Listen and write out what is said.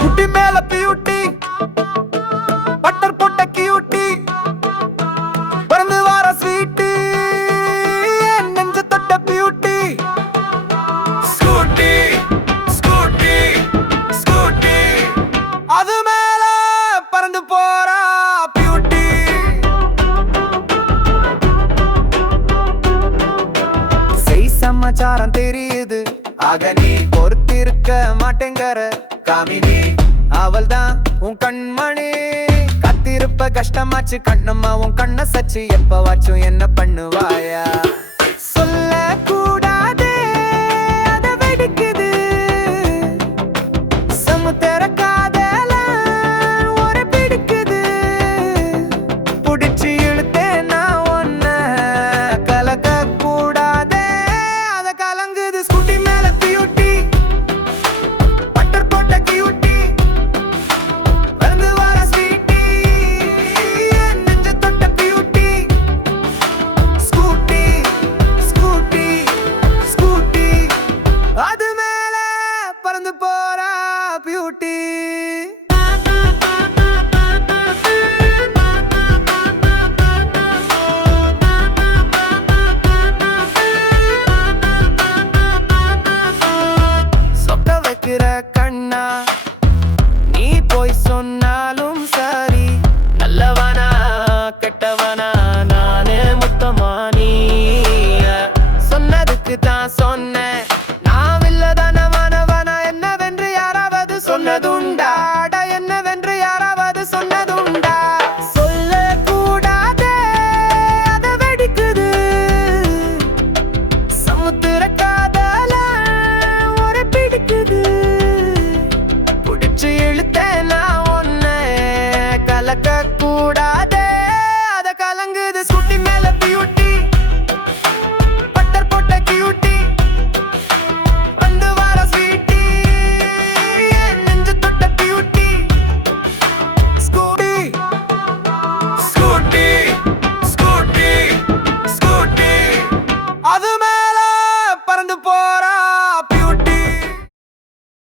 scooty மேல beauty butter போட்ட cutie பறந்து வார ஸ்வீட்டி நெஞ்ச தொட்ட பியூட்டி ஸ்கூட்டி ஸ்கூட்டி ஸ்கூட்டி அது மேல பறந்து போறா பியூட்டி செய் சமாச்சாரம் தெரியுது ஆக நீ பொறுத்திருக்க மாட்டேங்கற காமினி அவள்தான் உன் கண்மணி கத்திருப்ப கஷ்டமாச்சு கண்ணம்மா உன் கண்ண சச்சு எப்பவாச்சும் என்ன பண்ணுவாயா சொல்ல கூடாதே அத வெடிக்குது சமுத்திர காதல ஒரு பிடிக்குது புடிச்சு இழுத்தேன்னா ஒன்ன கலக்க கூடாதே அத கலங்குது ஸ்கூட்டி மேல பியூட்டி பட்டர் போட்ட கியூட்டி பறந்து வர ஸ்வீட்டி நெஞ்ச தொட்ட பியூட்டி ஸ்கூட்டி ஸ்கூட்டி ஸ்கூட்டி அது மேல பறந்து போறா பியூட்டி சொக்க வைக்கிற கண்ணா நீ போய் சொன்னாலும் சரி நல்லவனா கெட்டவனா நானே மொத்தமா நீ சொன்னதுக்கு தான்